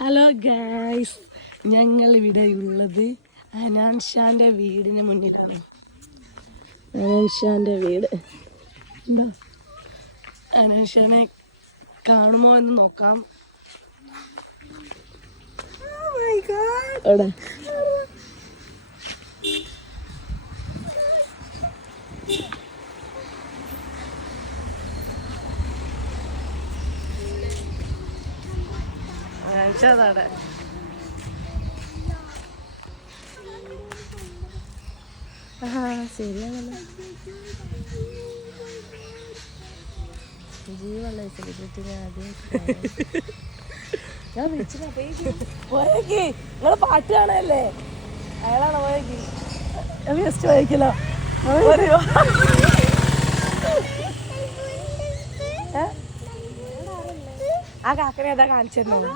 Hello guys ഞങ്ങൾ ഇവിടെ ഉള്ളത് അനാൻഷാന്റെ വീടിന് മുന്നിലാണ്. അനാൻഷാന്റെ വീട്. എന്താ? അനാൻഷാനെ കാണുമോ എന്ന് നോക്കാം. എവിടെ? അനാൻ ഷാ അതാണ് ശരിയാണല്ലോ ജീവുള്ള സെലിബ്രിറ്റിനെ ആദ്യം ഞാൻ പോയേക്ക്. നിങ്ങൾ പാട്ട് കാണല്ലേ? അയാളാണ് പോയേക്ക്? ഏ? ആ കാക്കനെ അതാ കാണിച്ചിരുന്നത്?